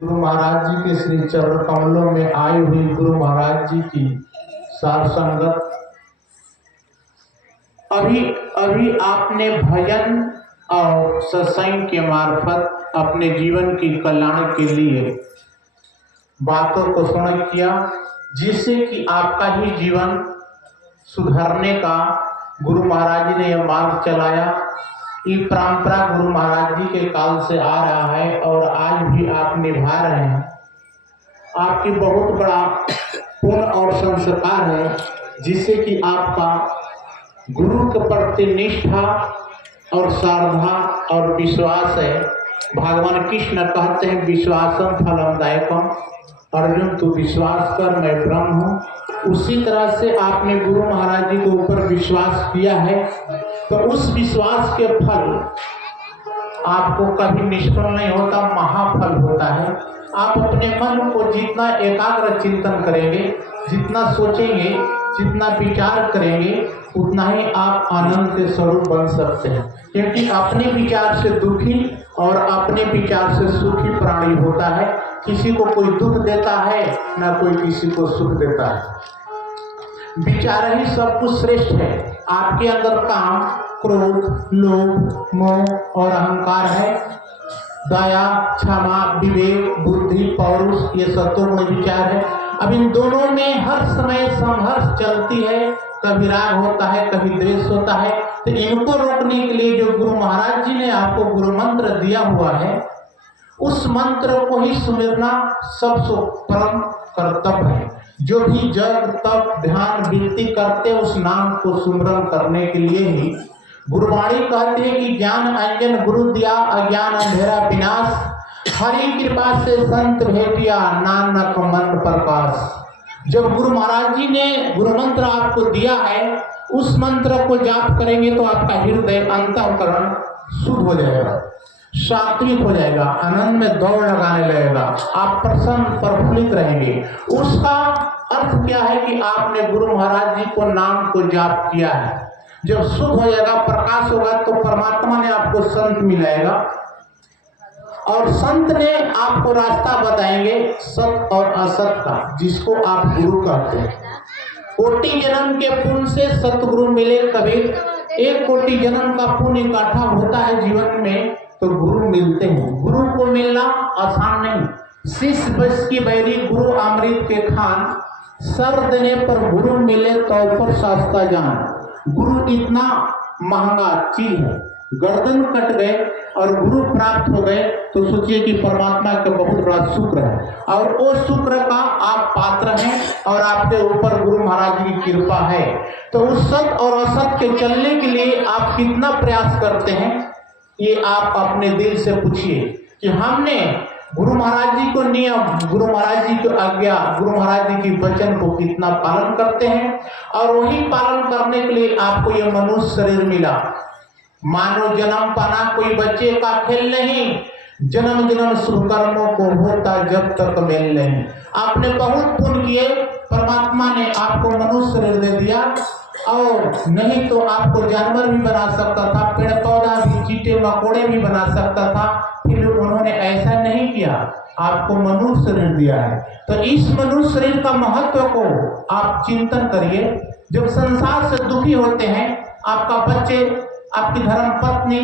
गुरु महाराज जी के श्री चरण कमलों में आई हुई गुरु महाराज जी की सार संगत। अभी अभी आपने भजन और सत्संग के मार्फत अपने जीवन की कल्याण के लिए बातों को श्रवण किया, जिससे कि आपका ही जीवन सुधरने का गुरु महाराज जी ने यह मार्ग चलाया। ये परंपरा गुरु महाराज जी के काल से आ रहा है और आज भी आप निभा रहे हैं। आपकी बहुत बड़ा पुण्य और संस्कार है, जिससे कि आपका गुरु के प्रति निष्ठा और श्रद्धा और विश्वास है। भगवान कृष्ण कहते हैं विश्वासम फलमदायकम, अर्जुन तू विश्वास कर मैं ब्रह्म हूँ। उसी तरह से आपने गुरु महाराज जी के ऊपर विश्वास किया है, तो उस विश्वास के फल आपको कभी निष्फल नहीं होता, महाफल होता है। आप अपने मन को जितना एकाग्र चिंतन करेंगे, जितना सोचेंगे, जितना विचार करेंगे, उतना ही आप आनंद के स्वरूप बन सकते हैं। क्योंकि अपने विचार से दुखी और अपने विचार से सुखी प्राणी होता है। किसी को कोई दुख देता है, ना कोई किसी को सुख देता है। विचार ही सब कुछ श्रेष्ठ है। आपके अंदर काम, क्रोध, लोभ, मोह और अहंकार है। दया, क्षमा, विवेक, बुद्धि, पौरुष, ये सत्वगुण विचार है। अब इन दोनों में हर समय संघर्ष चलती है। कभी राग होता है, कभी द्वेष होता है। तो इनको रोकने के लिए जो गुरु महाराज जी ने आपको गुरु मंत्र दिया हुआ है, उस मंत्र को ही सुमिरना सबसे परम कर्तव्य है। जो भी जग तप ध्यान विनती करते उस नाम को सुमिरन करने के लिए ही गुरुवाणी कहते हैं कि ज्ञान अंजन गुरु दिया, अज्ञान अंधेरा विनाश, हरि कृपा से संत भेटिया, नानक मन प्रकाश। जब गुरु महाराज जी ने गुरु मंत्र आपको दिया है, उस मंत्र को जाप करेंगे तो आपका हृदय अंतःकरण शुद्ध हो जाएगा, सात्विक हो जाएगा, आनंद में दौड़ लगाने लगेगा, आप प्रसन्न प्रफुल्लित रहेंगे। उसका अर्थ क्या है कि आपने गुरु महाराज जी को नाम को जाप किया है। जब शुद्ध हो जाएगा, प्रकाश होगा, तो परमात्मा ने आपको संत मिलाएगा और संत ने आपको रास्ता बताएंगे सत और असत का, जिसको आप गुरु कहते हैं। कोटि जन्म के पुण्य से सतगुरु मिले कबीर। एक कोटि जन्म का पुण्य इकट्ठा होता है जीवन में तो गुरु मिलते हैं। गुरु को मिलना आसान नहीं। शिष्य बस की बैरी गुरु अमृत के खान, सर देने पर गुरु मिले तो पर सस्ता जान। गुरु इतना महंगा चीज है। गर्दन कट गए और गुरु प्राप्त हो गए तो सोचिए कि परमात्मा का बहुत बड़ा शुक्र है, और वो शुक्र का आप पात्र हैं और आपके ऊपर गुरु महाराज की कृपा है। तो उस सत और असत के चलने के लिए आप कितना प्रयास करते हैं, ये आप अपने दिल से पूछिए कि हमने गुरु महाराज जी को नियम, गुरु महाराज जी को आज्ञा, गुरु महाराज जी की वचन को कितना पालन करते हैं। और वही पालन करने के लिए आपको ये मनुष्य शरीर मिला। मानव जन्म पाना कोई बच्चे का खेल नहीं, जन्म जन्म शुभ कर्मों को होता जब तक मेल नहीं। आपने बहुत पुण्य किए, परमात्मा ने आपको मनुष्य शरीर दे दिया, और नहीं तो आपको जानवर भी बना सकता था, पेड़ पौधा भी, चींटे मकोड़े भी बना सकता था, फिर उन्होंने ऐसा नहीं किया, आपको मनुष्य शरीर दिया है। तो इस मनुष्य शरीर का महत्व को आप चिंतन करिए। जब संसार से दुखी होते हैं, आपका बच्चे, आपकी धर्म पत्नी,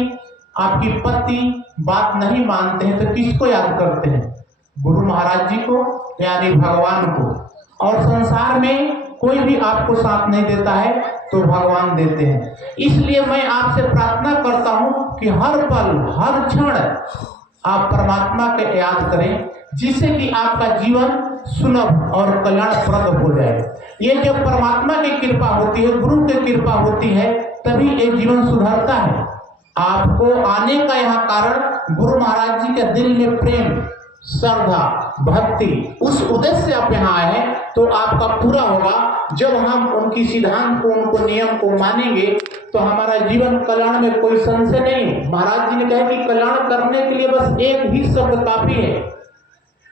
आपकी पति बात नहीं मानते हैं, तो किसको याद करते हैं? गुरु महाराज जी को, यानी भगवान को। और संसार में कोई भी आपको साथ नहीं देता है तो भगवान देते हैं। इसलिए मैं आपसे प्रार्थना करता हूं कि हर पल हर क्षण आप परमात्मा के याद करें, जिससे कि आपका जीवन सुलभ और कल्याणप्रद हो जाए। ये जब परमात्मा की कृपा होती है, गुरु की कृपा होती है, तभी एक जीवन सुधरता है। आपको आने का यहाँ कारण गुरु महाराज जी के दिल में प्रेम, श्रद्धा, भक्ति, उस उद्देश्य से आप यहाँ आए हैं, तो आपका पूरा होगा। जब हम उनकी सिद्धांत को, उनको नियम को मानेंगे तो हमारा जीवन कल्याण में कोई संशय नहीं। महाराज जी ने कहा कि कल्याण करने के लिए बस एक ही शब्द काफी है।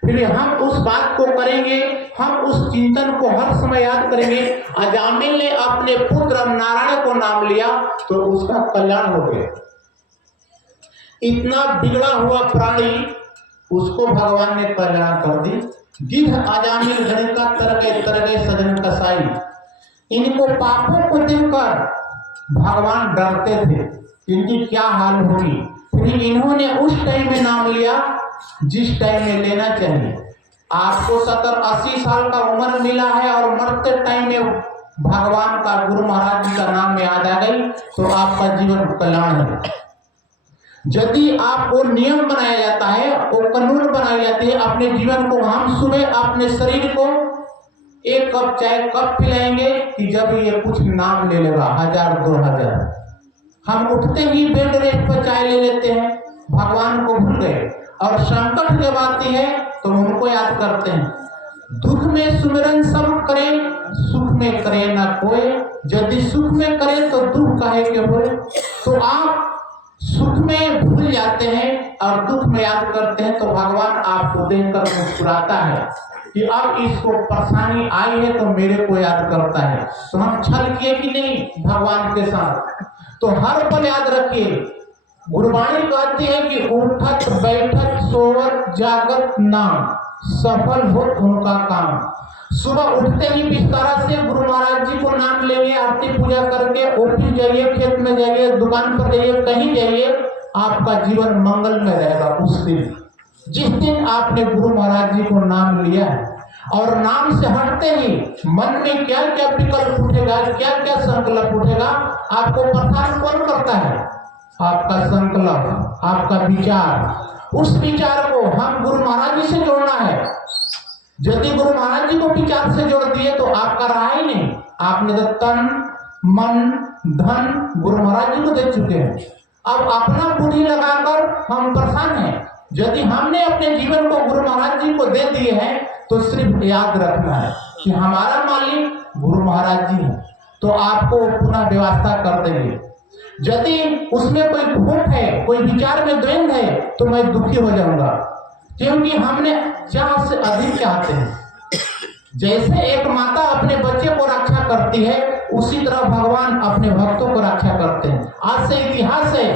फिर हम उस बात को करेंगे, हम उस चिंतन को हर समय याद करेंगे। अजामिल ने अपने पुत्र नारायण को नाम लिया तो उसका कल्याण हो गया। इतना बिगड़ा हुआ प्राणी उसको भगवान ने कल्याण कर दी। गिद्ध अजामिल गणिका तरगे सजन कसाई, इनको पापों को देखकर भगवान डरते थे इनकी क्या हाल होगी। फिर इन्होंने उस टाइम में नाम लिया जिस टाइम में लेना चाहिए। आपको 70-80 साल का उम्र मिला है और मरते टाइम में भगवान का, गुरु महाराज जी का नाम याद आ गई तो आपका जीवन कल्याण है। यदि आपको नियम बनाया जाता है, वो कानून बनाई जाती है अपने जीवन को, हम सुबह अपने शरीर को 1 कप चाय कब पिलाएंगे कि जब ये कुछ नाम ले लेगा 1000-2000। हम उठते ही बेड रेस्ट पर चाय ले लेते हैं, भगवान को भूल गए। और संकट जब आती है तो उनको याद करते हैं। दुख में सुमिरन सब करे, सुख में करे ना कोई, यदि सुख में करे तो दुख काहे के होए। तो आप सुख में भूल जाते हैं और दुख में याद करते हैं तो भगवान आपको देखकर मुस्कुराता है कि अब इसको परेशानी आई है तो मेरे को याद करता है। तो हम छल किए कि नहीं भगवान के साथ, तो हर पल याद रखिए। गुरबाणी कहती है कि उठत बैठत सोवत जागत नाम, सफल हो उनका काम। सुबह उठते ही बिस्तारा से गुरु महाराज जी को नाम लेंगे, आरती पूजा करके ऑफिस जाइए, खेत में जाइए, दुकान पर जाइए, कहीं जाइए, आपका जीवन मंगल में रहेगा। उस दिन जिस दिन आपने गुरु महाराज जी को नाम लिया है, और नाम से हटते ही मन में क्या क्या विकल्प उठेगा, क्या क्या संकल्प उठेगा, आपको प्रधान कौन करता है? आपका संकल्प, आपका विचार। उस विचार को हम गुरु महाराज जी से जोड़ना है। यदि गुरु महाराज जी को विचार से जोड़ दिए तो आपका रहा ही नहीं। आपने तो तन मन धन गुरु महाराज जी को दे चुके हैं, अब अपना बुद्धि लगाकर हम परेशान हैं। यदि हमने अपने जीवन को गुरु महाराज जी को दे दिए हैं तो सिर्फ याद रखना है कि हमारा मालिक गुरु महाराज जी है, तो आपको पुनः व्यवस्था कर देंगे। यदि उसमें कोई खोट है, कोई विचार में द्वंद है, तो मैं दुखी हो जाऊंगा, क्योंकि हमने चाह से अधिक चाहते हैं। जैसे एक माता अपने बच्चे को रक्षा करती है, उसी तरह भगवान अपने भक्तों को रक्षा करते हैं। आज से इतिहास है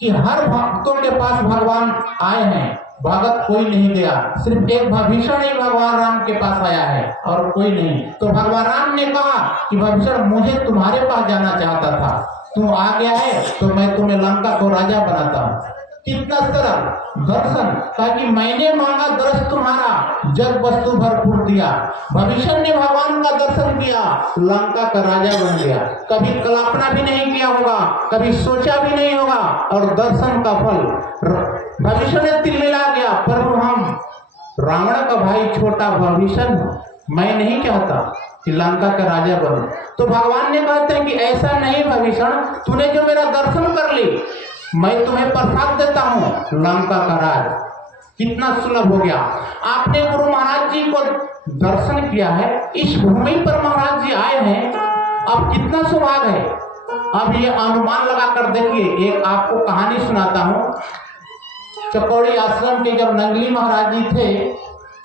कि हर भक्तों के पास भगवान आए हैं, भगत कोई नहीं गया। सिर्फ एक भविष्य ही भगवान राम के पास आया है और कोई नहीं। तो भगवान राम ने कहा कि भविष्य मुझे तुम्हारे पास जाना चाहता था, तू आ गया है तो मैं तुम्हें लंका को राजा बनाता हूँ। कितना सरल दर्शन, ताकि मैंने मांगा दर्श तुम्हारा, जग वस्तु भरपूर दिया। भविष्य ने भगवान का दर्शन किया, लंका का राजा बन गया। कभी कल्पना भी नहीं किया होगा, कभी सोचा भी नहीं होगा, और दर्शन का फल भविष्य ने तिलमिला गया। प्रभु हम रावण का भाई छोटा भविष्य, मैं नहीं चाहता कि लंका का राजा बनो। तो भगवान ने कहते हैं कि ऐसा नहीं भविष्य, तूने जो मेरा दर्शन कर ली, मैं तुम्हें प्रसाद देता हूँ लंका का राज। कितना सुलभ हो गया। आपने गुरु महाराज जी को दर्शन किया है, इस भूमि पर महाराज जी आए हैं, अब कितना सौभाग्य है। अब ये अनुमान लगा कर देखिए। एक आपको कहानी सुनाता हूँ। चकौड़ी आश्रम के जब नंगली महाराज जी थे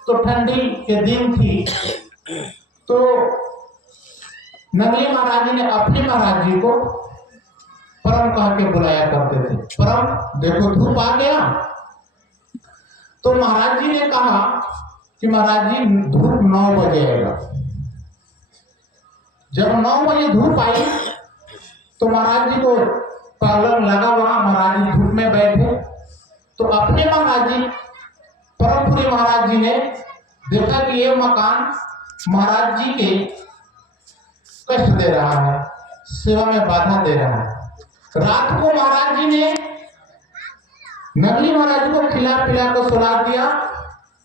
तो ठंडी के दिन थी, तो नंगली महाराज जी ने अपने महाराज जी को परम कह के बुलाया करते थे। परम देखो धूप आ गया। तो महाराज जी ने कहा कि महाराज जी धूप 9 बजे आएगा। जब 9 बजे धूप आई तो महाराज जी को पलंग लगा, वहां महाराज जी धूप में बैठे। तो अपने महाराज जी परमपुरी महाराज जी ने देखा कि ये मकान महाराज जी के कष्ट दे रहा है, सेवा में बाधा दे रहा है। रात को महाराज जी ने नगली महाराज जी को खिला पिला कर सुला दिया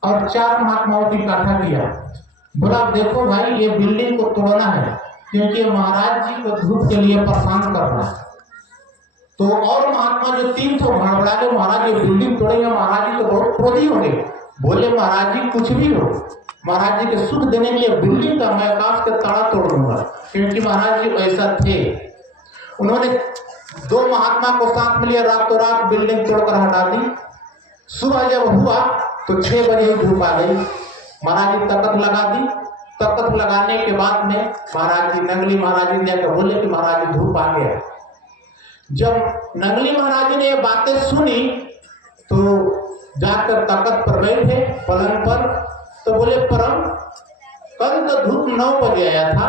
और 4 महात्माओं की इकट्ठा किया। बोला देखो भाई, ये बिल्डिंग को तोड़ना है, क्योंकि महाराज जी को धूप के लिए परेशान करना है। तो और महात्मा जो 3 थे भड़बड़ा के, महाराज ये बिल्डिंग तोड़ेंगे, महाराज जी तो बहुत क्रोधी हो गए। बोले महाराज जी कुछ भी हो, महाराज जी के सुख देने के लिए बिल्डिंग का मैं आकाश का ताड़ा तोड़ दूंगा, क्योंकि महाराज जी ऐसा थे। उन्होंने 2 महात्मा को साथ में लिया, रातों रात बिल्डिंग तोड़कर हटा दी। सुबह जब हुआ तो 6 बजे ही धूप आ गई। महाराज जी तख्त लगा दी। तख्त लगाने के बाद में महाराज जी नंगली महाराज जी जाकर बोले कि महाराज जी धूप आ गया। जब नंगली महाराज जी ने ये बातें सुनी तो जाकर तख्त पर बैठे पलंग पर, तो बोले परम कल तो धूप 9 बजे आया था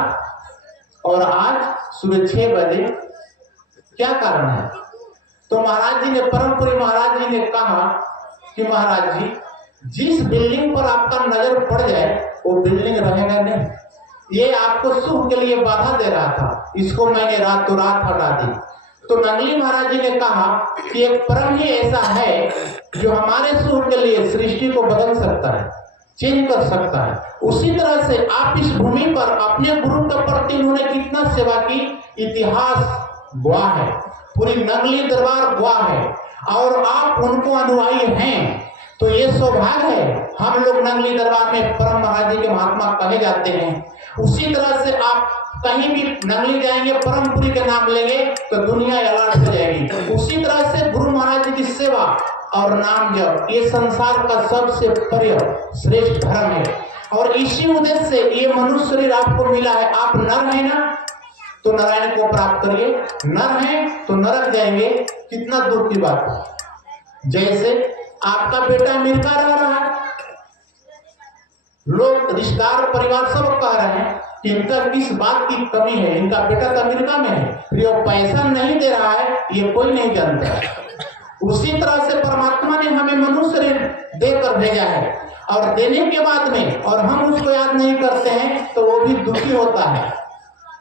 और आज सुबह 6 बजे, क्या कारण है? तो महाराज जी ने, परमपुरी महाराज जी ने कहा कि महाराज जी, जिस बिल्डिंग पर आपका नजर पड़ जाए वो बिल्डिंग रहेगा नहीं। ये आपको सुख के लिए बाधा दे रहा था, इसको मैंने रातों रात हटा दी। तो नंगली महाराज जी ने कहा कि एक परम ही ऐसा है जो हमारे सुख के लिए सृष्टि को बदल सकता है, चेंज कर सकता है। उसी तरह से आप इस भूमि पर अपने गुरु के प्रति उन्होंने कितना सेवा की, इतिहास गवाह है, पूरी नंगली दरबार गवाह है, और आप उनको अनुयायी हैं। तो ये सौभाग्य है, हम लोग नंगली दरबार में परम महाराज जी के महात्मा कहे जाते हैं। उसी तरह से आप कहीं भी नंगली जाएंगे, परमपुरी के नाम लेंगे तो दुनिया अलर्ट हो जाएगी। उसी तरह से गुरु महाराज जी की सेवा और नाम जप ये संसार का सबसे प्रिय श्रेष्ठ धर्म है। और इसी उद्देश्य से ये मनुष्य शरीर आपको मिला है। आप नर है ना, तो नारायण को प्राप्त करिए, नर हैं तो नरक जाएंगे, कितना दुख की बात है। जैसे आपका बेटा अमेरिका रह रहा है, लोग रिश्तेदार परिवार सब कह रहे हैं कि इनका किस बात की कमी है, इनका बेटा तो अमेरिका में है, फिर वो पैसा नहीं दे रहा है, ये कोई नहीं जानता। उसी तरह से परमात्मा ने हमें मनुष्य शरीर देकर भेजा है, और देने के बाद में और हम उसको याद नहीं करते हैं तो वो भी दुखी होता है।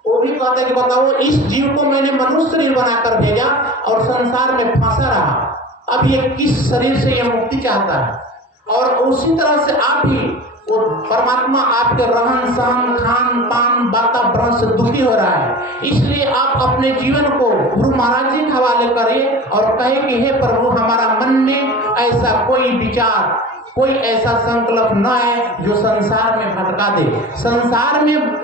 वो भी कहता है कि बताओ, इस जीव को मैंने मनुष्य शरीर बनाकर भेजा और संसार में फंसा रहा, अब ये किस शरीर से ये मुक्ति चाहता है। और उसी तरह से आप भी, वो परमात्मा आपके रहन सहन खान पान वातावरण से दुखी हो रहा है। इसलिए आप अपने जीवन को गुरु महाराज जी के हवाले करें और कहें कि हे प्रभु, हमारा मन में ऐसा कोई विचार, कोई ऐसा संकल्प न है जो संसार में भटका दे। संसार में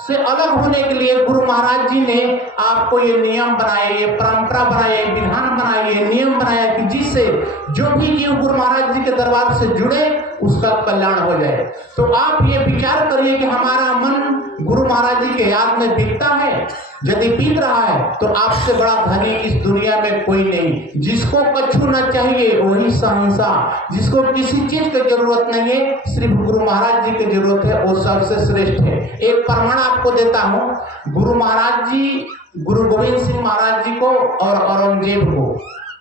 से अलग होने के लिए गुरु महाराज जी ने आपको ये नियम बनाए, ये परंपरा बनाए, ये विधान बनाए, ये नियम बनाया कि जिससे जो भी जीव गुरु महाराज जी के दरबार से जुड़े उसका कल्याण हो जाए। तो आप ये विचार करिए कि हमारा मन गुरु महाराज जी के याद में बीतता है, यदि बीत रहा है तो आपसे बड़ा धनी इस दुनिया में कोई नहीं। जिसको कछु न चाहिए वही शहंशाह, जिसको किसी चीज की जरूरत नहीं है, सिर्फ गुरु महाराज जी की जरूरत है, वो सबसे श्रेष्ठ है। एक प्रमाण आपको देता हूँ, गुरु महाराज जी, गुरु गोविंद सिंह महाराज जी को और औरंगजेब को,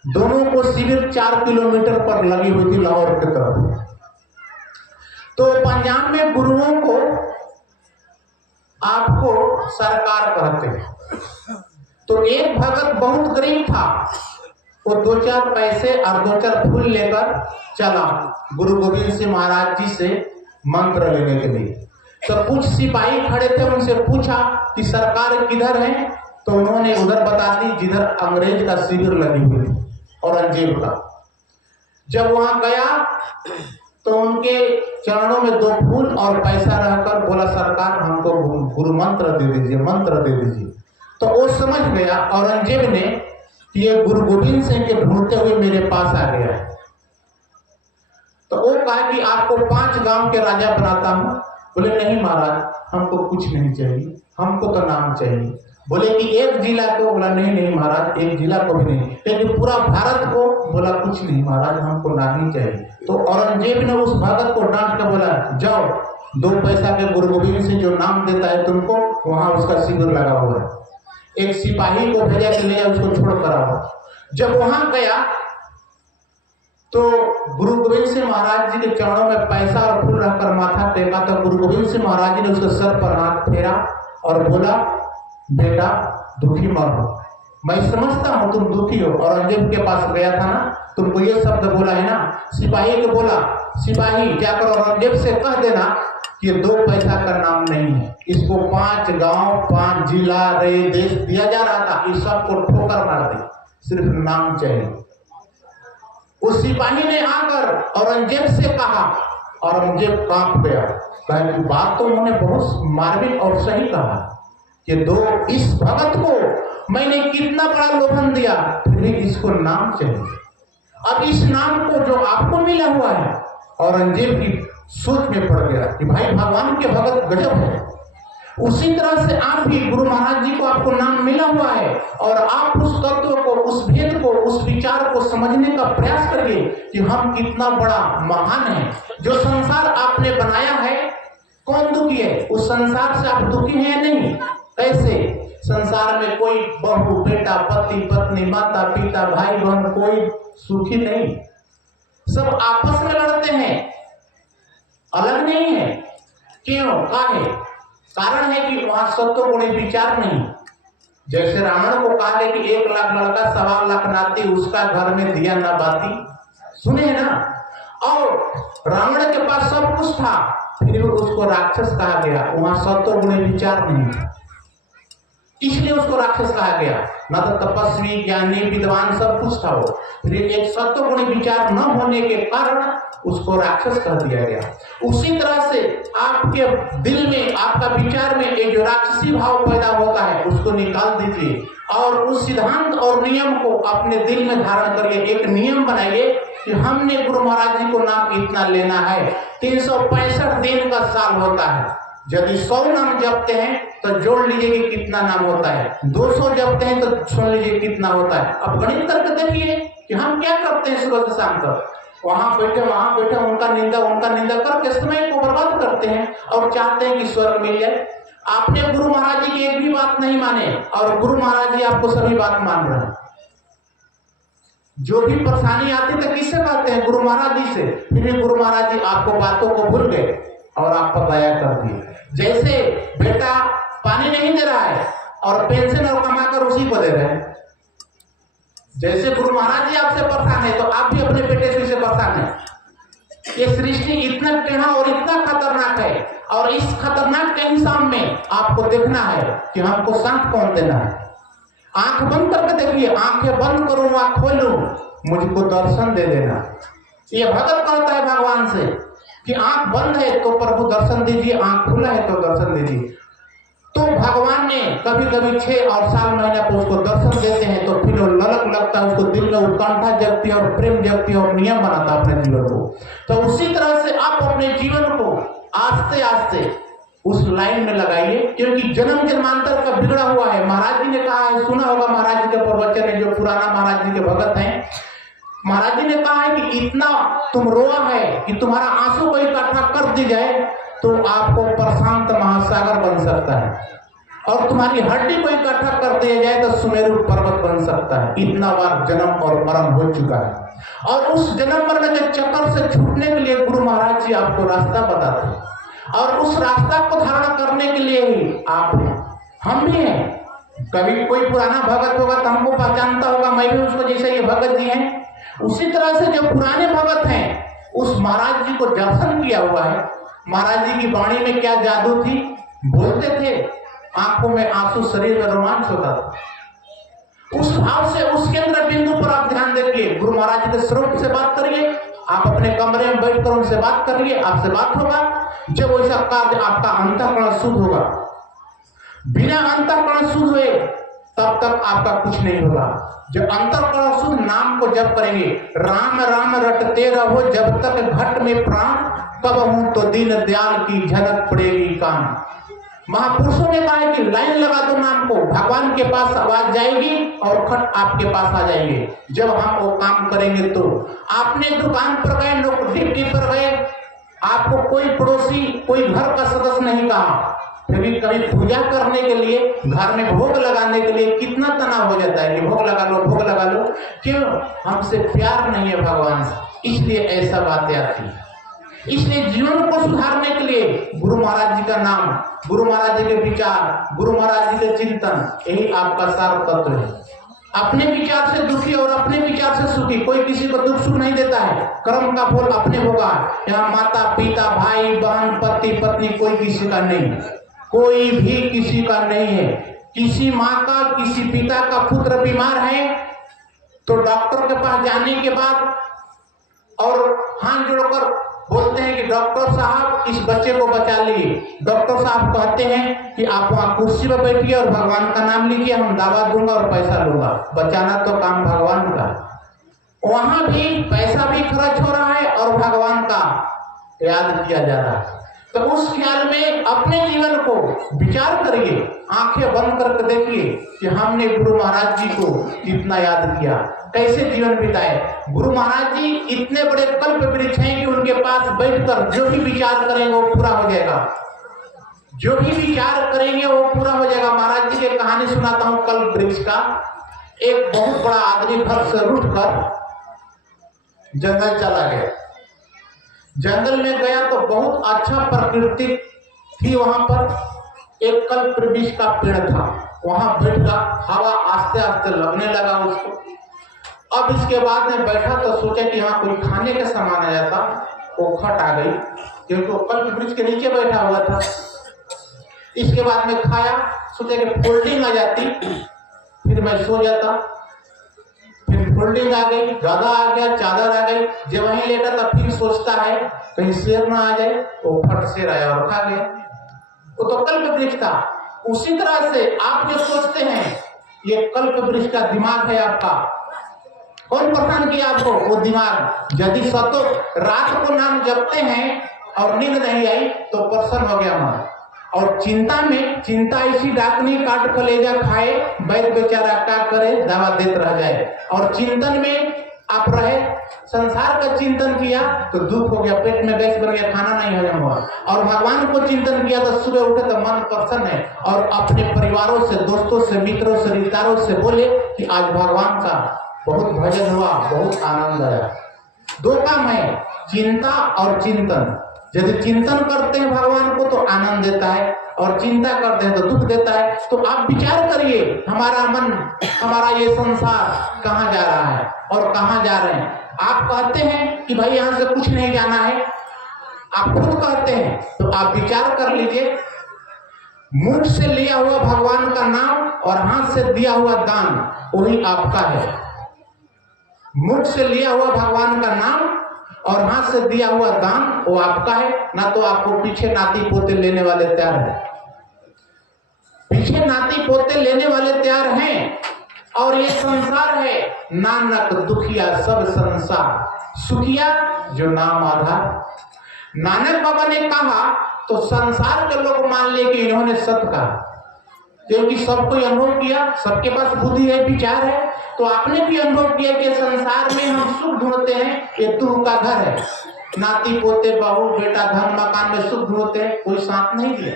दोनों को शिविर 4 किलोमीटर पर लगी हुई थी लाहौर की तरफ। तो पंजाब में गुरुओं को आपको सरकार कहते हैं। तो एक भगत बहुत गरीब था, वो 2-4 पैसे और 2-4 फूल लेकर चला गुरु गोविंद सिंह महाराज जी से मंत्र लेने के लिए। तो कुछ सिपाही खड़े थे, उनसे पूछा कि सरकार किधर है, तो उन्होंने उधर बता दी जिधर अंग्रेज का शिविर लगी हुई थी, औरंगजेब का। जब वहां गया तो उनके चरणों में 2 फूल और पैसा रहकर बोला, सरकार हमको गुरु मंत्र दे दीजिए, मंत्र दे दीजिए। तो वो समझ गया औरंगजेब ने कि ये गुरु गोविंद सिंह के ढूंढते हुए मेरे पास आ गया है। तो वो कहा कि आपको 5 गांव के राजा बनाता हूं। बोले नहीं महाराज, हमको कुछ नहीं चाहिए, हमको तो नाम चाहिए। बोले कि 1 जिला को? बोला नहीं नहीं महाराज, 1 जिला को भी नहीं, लेकिन पूरा भारत को? बोला कुछ नहीं महाराज, हमको नाम ही चाहिए। तो औरंगजेब ने उस भगत को डांट कर बोला, जाओ 2 पैसा के गुरु गोविंद सिंह जो नाम देता है तुमको, वहां उसका शिविर लगा हुआ है। एक सिपाही को भेजा के ले उसको छोड़ कर आओ। जब वहां गया तो गुरु गोविंद सिंह महाराज जी के चरणों में पैसा और फूल रखकर माथा टेका। तो गुरु गोविंद सिंह महाराज जी ने उसके सर पर हाथ फेरा और बोला, बेटा दुखी मत हो, मैं समझता हूं तुम दुखी हो। औरंगजेब के पास गया था ना, तुमको ये शब्द बोला है ना। सिपाही को बोला, सिपाही जाकर औरंगजेब से कह देना कि 2 पैसा का नाम नहीं है, इसको 5 गांव 5 जिला रे देश दिया जा रहा था, इस सबको ठोकर मार दे, सिर्फ नाम चाहिए। उस सिपाही ने आकर औरंगजेब से कहा, औरंगजेब कांप गया, कहा कि बात तो उन्होंने बहुत मार्मिक और सही कहा कि 2 इस भगत को मैंने कितना बड़ा लोभन दिया, फिर भी इसको नाम चाहिए। अब इस नाम को जो आपको मिला हुआ है, औरंगजेब की सोच में पड़ गया कि भाई भगवान के भगत गजब है। उसी तरह से आप भी गुरु महाराज जी को आपको नाम मिला हुआ है और आप उस तत्व को, उस भेद को, उस विचार को समझने का प्रयास करिए कि हम कितना बड़ा महान है। जो संसार आपने बनाया है, कौन दुखी है? उस संसार से आप दुखी हैं या नहीं? कैसे? संसार में कोई बहू, बेटा, पति, पत्नी, माता, पिता, भाई, बहन कोई सुखी नहीं, सब आपस में लड़ते हैं, अलग नहीं है। क्यों? काहे? कारण है कि वहां सत्व गुण विचार नहीं। जैसे रावण को कहा कि 1 लाख लड़का 1.25 लाख नाती, उसका घर में दिया ना बाती, सुने ना। और रावण के पास सब कुछ था, फिर उसको राक्षस कहा गया। वहां सत्व गुण विचार नहीं, इसलिए उसको राक्षस कहा गया। न तो तपस्वी, ज्ञानी, विद्वान सब कुछ था वो, फिर एक सत्व गुण विचार न होने के कारण उसको राक्षस कह दिया गया। उसी तरह से आपके दिल में, आपका विचार में एक जो राक्षसी भाव पैदा होता है, उसको निकाल दीजिए और उस सिद्धांत और नियम को अपने दिल में धारण करिए। एक नियम बनाइए कि हमने गुरु महाराज जी को नाम इतना लेना है। 365 दिन का साल होता है। यदि 100 नाम जपते हैं तो जोड़ लीजिए कि कितना नाम होता है। 200 जपते हैं तो सुन लीजिए कितना होता है। अब गणित करके देखिए कि हम क्या करते हैं सुबह से शाम तक, वहां बैठे उनका निंदा करके समय को बर्बाद करते हैं और चाहते हैं कि स्वर्ग मिल जाए। आपने गुरु महाराज जी की एक भी बात नहीं माने और गुरु महाराज जी आपको सभी बात मान रहे हैं। जो भी परेशानी आती तो किससे कहते हैं? गुरु महाराज जी से। फिर गुरु महाराज जी आपको बातों को भूल गए और आप पर दया कर दिए। जैसे बेटा पानी नहीं दे रहा है और पेंशन और कमाकर उसी को दे रहे हैं, जैसे गुरु महाराज जी आपसे परेशान है तो आप भी अपने बेटे से परेशान है। ये सृष्टि इतना टेढ़ा और इतना खतरनाक है और इस खतरनाक के हिसाब में आपको देखना है कि हमको साथ कौन देना है। आंख बंद करके देखिए, आंखें बंद करूं या खोलूं, मुझको दर्शन दे देना। ये भगत कहता है भगवान से कि आंख बंद है तो प्रभु दर्शन दीजिए, आंख खुला है तो दर्शन दीजिए। तो भगवान ने कभी कभी 6 और साल महीना को उसको दर्शन देते हैं तो फिर वो ललक लगता है, उसको दिल में उत्कंठा जगती है और प्रेम जगती है और नियम बनाता है अपने जीवन को। तो उसी तरह से आप अपने जीवन को आस्ते आस्ते उस लाइन में लगाइए, क्योंकि जन्म जन्मांतर का बिगड़ा हुआ है। महाराज जी ने कहा है, सुना होगा महाराज जी के प्रवचन है, जो पुराना महाराज जी के भगत हैं, महाराज जी ने कहा है कि इतना तुम रोआ है कि तुम्हारा आंसू को इकट्ठा कर दी जाए तो आपको प्रशांत महासागर बन सकता है, और तुम्हारी हड्डी को इकट्ठा कर दिया जाए तो सुमेरु पर्वत बन सकता है। इतना बार जन्म और मरण हो चुका है और उस जन्म मरण के चक्कर से छूटने के लिए गुरु महाराज जी आपको रास्ता बताते हैं और उस रास्ता को धारण करने के लिए ही आप हम भी हैं। कभी कोई पुराना भगत होगा तो हमको पहचानता होगा, मैं भी उसको जैसे ये भगत जी हैं, उसी तरह से जो पुराने भगत हैं उस महाराज जी को दर्शन किया हुआ है। महाराज जी की वाणी में क्या जादू थी, बोलते थे, आंखों में आंसू, शरीर में रोमांच होता था। उस भाव से उस केंद्र बिंदु पर आप ध्यान देखिए, गुरु महाराज जी के स्वरूप से बात करिए, आप अपने कमरे में बैठकर उनसे बात करिए, आपसे बात होगा। जब वैसा कार्य आपका अंतःकरण शुद्ध होगा, बिना अंतःकरण शुद्ध हुए तब तक आपका कुछ नहीं होगा। जब अंतःकरण शुद्ध नाम को जप करेंगे, राम राम रटते रहो जब तक घट में प्राण, कब हूं तो दीन दयाल की झलक पड़ेगी कान। महापुरुषों ने कहा है कि लाइन लगा दो नाम को, भगवान के पास आवाज जाएगी और खट आपके पास आ जाएंगे। जब हम वो काम करेंगे तो आपने दुकान पर गए, ड्यूटी पर गए, आपको कोई पड़ोसी, कोई घर का सदस्य नहीं कहा, कभी कभी पूजा करने के लिए, घर में भोग लगाने के लिए कितना तनाव हो जाता है कि भोग लगा लो, भोग लगा लो। क्यों? हमसे प्यार नहीं है भगवान से, इसलिए ऐसा बातें आती है। इसलिए जीवन को सुधारने के लिए गुरु महाराज जी का नाम, गुरु महाराज जी के विचार, गुरु महाराज जी के चिंतन, यही आपका सार तत्व है। अपने विचार से दुखी और अपने विचार से सुखी, कोई किसी को दुख सुख नहीं देता है। कर्म का फल अपने होगा। यहाँ माता पिता, भाई बहन, पति पत्नी कोई किसी का नहीं, कोई भी किसी का नहीं है। किसी माँ का, किसी पिता का पुत्र बीमार है तो डॉक्टर के पास जाने के बाद और हाथ जोड़कर बोलते हैं कि डॉक्टर साहब इस बच्चे को बचा लिए। डॉक्टर साहब कहते हैं कि आप वहां कुर्सी पर बैठिए और भगवान का नाम लीजिए, हम दवा दूंगा और पैसा लूंगा। बचाना तो काम भगवान का। वहां भी पैसा भी खर्च हो रहा है और भगवान का याद किया जा रहा है। तो उस ख्याल में अपने जीवन को विचार करिए, आंखें बंद करके देखिए कि हमने गुरु महाराज जी को कितना याद किया, कैसे जीवन बिताए। गुरु महाराज जी इतने बड़े कल्प वृक्ष हैं कि उनके पास बैठकर जो भी विचार करेंगे वो पूरा हो जाएगा, जो भी विचार करेंगे वो पूरा हो जाएगा। महाराज जी की कहानी सुनाता हूँ कल्प वृक्ष का। एक बहुत बड़ा आदमी घर से उठकर जंगल चला गया। जंगल में गया तो बहुत अच्छा प्रकृति थी, वहां पर एक कल्प वृक्ष का पेड़ था, वहां बैठा, हवा आस्ते आस्ते लगने लगा उसको। अब इसके बाद में बैठा तो सोचा कि यहाँ कोई खाने का सामान आ जाता, वो खट आ गई क्योंकि वो कल्प वृक्ष के नीचे बैठा हुआ था। इसके बाद में खाया, सोचा कि फोल्डिंग आ जाती, फिर मैं सो जाता। फिर फोल्डिंग आ गई, गदा आ गया, चादर आ गई, जब वहीं लेटा तब फिर सोचता है कहीं शेर ना आ जाए, वो फट शेर आया और खा गया। वो तो कल्प वृक्ष था। उसी तरह से आप जो सोचते हैं ये कल्प वृक्ष का दिमाग है आपका। कौन परेशान किया आपको? वो दिमाग। यदि सतो रात को नाम जपते हैं और नींद नहीं आई तो प्रसन्न हो गया मन। और चिंता में, चिंता ऐसी डाकनी काट कलेजा खाए, वैद्य बेचारा क्या करे, दवा देते रह जाए। और चिंतन में आप रहे, संसार का चिंतन किया तो दुख हो गया, पेट में गैस बन गया, खाना नहीं हजम हुआ। और भगवान को चिंतन किया तो सुबह उठे तो मन प्रसन्न है, और अपने परिवारों से, दोस्तों से, मित्रों से, रिश्तेदारों से बोले कि आज भगवान का बहुत भजन हुआ, बहुत आनंद आया। दो काम है, चिंता और चिंतन। यदि चिंतन करते हैं भगवान को तो आनंद देता है, और चिंता करते हैं तो दुख देता है। तो आप विचार करिए, हमारा मन, हमारा ये संसार कहाँ जा रहा है और कहाँ जा रहे हैं। आप कहते हैं कि भाई यहाँ से कुछ नहीं जाना है, आप खुद कहते हैं, तो आप विचार कर लीजिए। मुख से लिया हुआ भगवान का नाम और हाथ से दिया हुआ दान वही आपका है। मुख से लिया हुआ भगवान का नाम और हाथ से दिया हुआ दान वो आपका है। ना तो आपको पीछे नाती पोते लेने वाले तैयार है, पीछे नाती पोते लेने वाले तैयार हैं। और ये संसार है, नानक दुखिया सब संसार, सुखिया जो नाम आधार। नानक बाबा ने कहा तो संसार के लोग मान लिए कि इन्होंने सत्य कहा, क्योंकि सबको अनुभव किया, सबके पास बुद्धि है, विचार है। तो आपने भी अनुभव किया कि संसार में हम सुख ढूंढते हैं, ये दुख का घर है। नाती पोते बहू बेटा धन मकान में सुख ढूंढते हैं, कोई साथ नहीं दिया।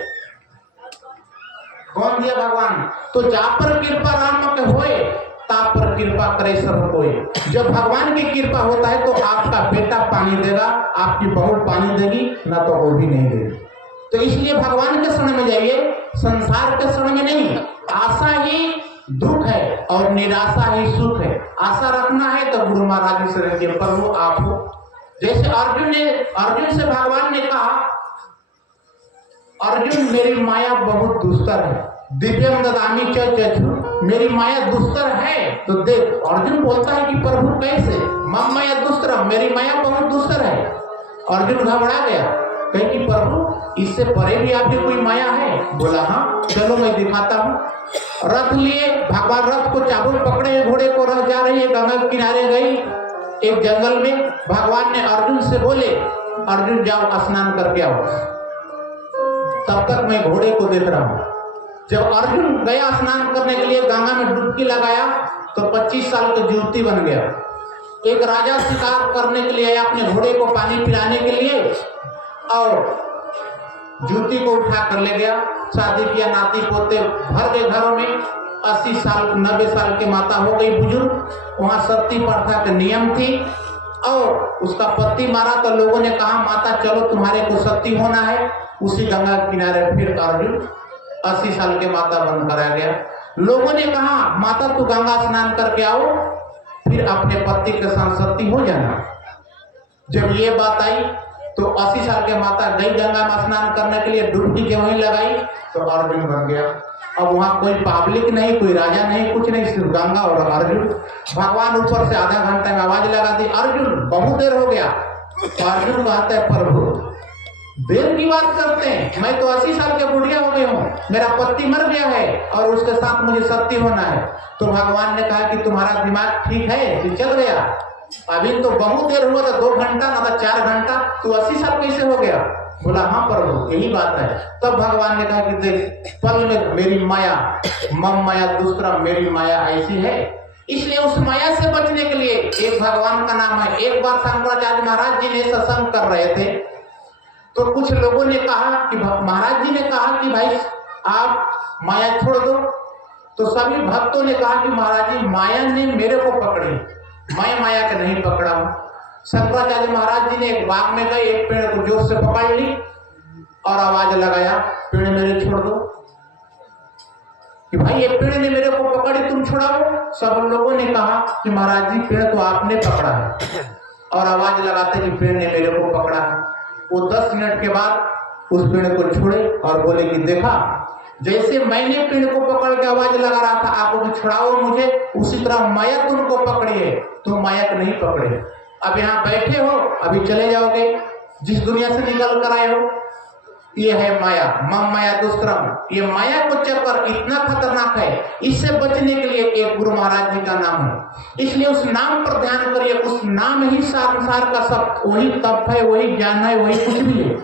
कौन दिया? भगवान। तो जा पर कृपा राम के होए, ता पर कृपा करे सब कोई। जब भगवान की कृपा होता है तो आपका बेटा पानी देगा, आपकी बहू पानी देगी, ना तो वो भी नहीं देगी। तो इसलिए भगवान के शरण में जाइए, संसार के शरण में नहीं। आशा ही दुख है और निराशा ही सुख है। आशा रखना है तो गुरु महाराज से रखिए, प्रभु आप हो। जैसे अर्जुन से भगवान ने कहा, अर्जुन मेरी माया बहुत दुस्तर है, दिव्यम ददामी चक्षु, मेरी माया दुस्तर है। तो देख, अर्जुन बोलता है कि प्रभु कैसे? मम माया दुस्तर, मेरी माया बहुत दुस्तर है। अर्जुन घबरा गया, कहे कि प्रभु इससे परे भी आपकी कोई माया है? बोला हाँ, चलो मैं दिखाता हूँ। रथ लिए भगवान, रथ को चाबुक पकड़े, घोड़े को रह जा रही है, गंगा के किनारे गई। एक जंगल में भगवान ने अर्जुन से बोले, अर्जुन जाओ स्नान करके आओ, तब तक मैं घोड़े को देख रहा हूँ। जब अर्जुन गया स्नान करने के लिए, गंगा में डुबकी लगाया तो 25 साल का युवती बन गया। एक राजा शिकार करने के लिए आया अपने घोड़े को पानी पिलाने के लिए, और जूती को उठा कर ले गया। शादी किया, नाती पोते भर गए घरों में। 80 साल 90 साल की माता हो गई बुजुर्ग। वहां सती प्रथा के नियम थी, और उसका पति मारा तो लोगों ने कहा माता चलो तुम्हारे को सती होना है। उसी गंगा के किनारे फिर अर्जुन 80 साल के माता बन कर आ गया। लोगों ने कहा माता तू गंगा स्नान करके आओ, फिर अपने पति के साथ सती हो जाना। जब ये बात आई तो 80 साल के माता गई गंगा में स्नान करने के लिए, डुबकी के वहीं लगाई तो अर्जुन बन गया। अब वहां कोई पब्लिक नहीं, कोई राजा नहीं, कुछ नहीं, सिर्फ गंगा और अर्जुन। भगवान ऊपर से आधा घंटा में आवाज लगा दी, अर्जुन बहुत देर हो गया। तो अर्जुन कहता है प्रभु देर की बात करते हैं, मैं तो 80 साल के बुढ़िया हो गए हूँ, मेरा पति मर गया है और उसके साथ मुझे सती होना है। तो भगवान ने कहा कि तुम्हारा दिमाग ठीक है कि चल गया? अभी तो बहुत देर हुआ था, 2 घंटा ना था 4 घंटा, तू 80 साल कैसे हो गया? बोला हाँ प्रभु यही बात है। तब भगवान ने कहा कि देख पल में मेरी माया, मम माया दूसरा मेरी माया ऐसी है, इसलिए उस माया से बचने के लिए एक भगवान का नाम है। एक बार शंकराचार्य महाराज जी ने सत्संग कर रहे थे तो कुछ लोगों ने कहा कि महाराज जी ने कहा कि भाई आप माया छोड़ दो, तो सभी भक्तों ने कहा कि महाराज जी माया ने मेरे को पकड़ी, मैं माया के नहीं पकड़ा हूं। शंकराचार्य महाराज जी ने एक बाग में गए, एक पेड़ को जोर से पकड़ ली और आवाज लगाया पेड़ मेरे छोड़ दो, कि भाई ये पेड़ ने मेरे को पकड़ी तुम छुड़ाओ। सब लोगों ने कहा कि महाराज जी पेड़ तो आपने पकड़ा है, और आवाज लगाते कि पेड़ ने मेरे को पकड़ा है। वो 10 मिनट के बाद उस पेड़ को छोड़े और बोले कि देखा जैसे मैंने पेड़ को पकड़ के आवाज लगा रहा था आपको कि छुड़ाओ मुझे, उसी तरह माया तुमको पकड़ी है, तुम माया को नहीं पकड़े। अब यहाँ बैठे हो, अभी चले जाओगे जिस दुनिया से निकल कर आए हो। ये है माया, मम माया दुष्कर्म। ये माया को चक्कर इतना खतरनाक है, इससे बचने के लिए एक गुरु महाराज जी का नाम है, इसलिए उस नाम पर ध्यान करिए। उस नाम ही संसार का सब, वही तप है, वही ज्ञान है, वही कुछ भी है।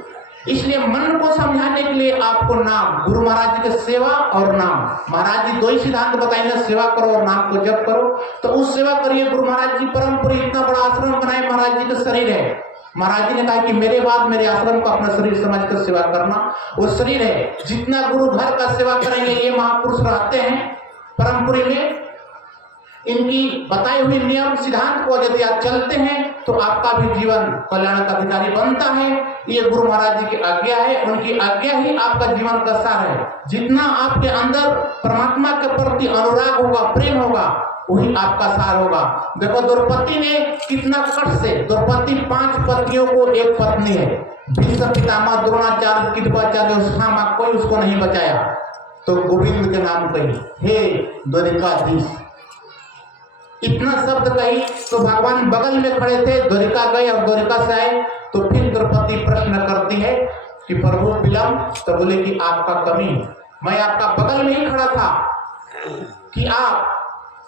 इसलिए मन को समझाने के लिए आपको नाम, गुरु महाराज जी की सेवा और नाम। महाराज जी 2 ही सिद्धांत बताए ना, सेवा करो और नाम को जप करो। तो उस सेवा करिए। गुरु महाराज जी परम पूरी इतना बड़ा आश्रम बनाए, महाराज जी का शरीर है। महाराज जी ने कहा कि मेरे बाद मेरे आश्रम को अपना शरीर समझकर सेवा करना। वो शरीर है, जितना गुरु घर का सेवा करेंगे, ये महापुरुष रहते हैं परमपुरी में, इनकी बताई हुई नियम सिद्धांत को यदि आप चलते हैं तो आपका भी जीवन कल्याण का अधिकारी बनता है। ये गुरु महाराज जी की आज्ञा है, उनकी आज्ञा ही आपका जीवन का सार है। जितना आपके अंदर परमात्मा के प्रति अनुराग होगा, प्रेम होगा, वही आपका सार होगा। देखो द्रौपदी ने कितना कष्ट से, द्रौपदी 5 पत्नियों को एक पत्नी है, भीष्म पितामह द्रोणाचार्य कृपाचार्य उष्मा, कोई उसको नहीं बचाया। तो गोविंद के नाम कही, हे द्वारिकाधीश, इतना शब्द कही तो भगवान बगल में खड़े थे, द्वारिका गए और द्वारिका से आए तो फिर द्रौपदी प्रश्न करती है कि प्रभु विलंब, तो बोले कि आपका कमी, मैं आपका बगल में ही खड़ा था कि आप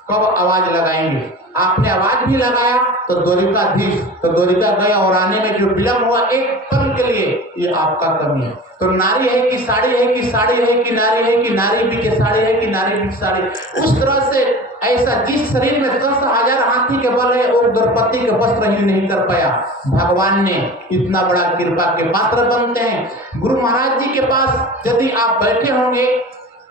कब आवाज लगाएंगे। आपने आवाज भी लगाया तो द्वारिकाधीश, तो द्वारिका गया और आने में जो विलंब हुआ एक पल के लिए, ये आपका कमी है। तो नारी है कि साड़ी है, कि साड़ी है कि नारी है, कि नारी भी के साड़ी है, कि नारी भी साड़ी, उस तरह से ऐसा जिस शरीर में 10,000 हाथी के बल है, वो द्रौपदी के वस्त्र ही नहीं कर पाया। भगवान ने इतना बड़ा कृपा के पात्र बनते हैं। गुरु महाराज जी के पास यदि आप बैठे होंगे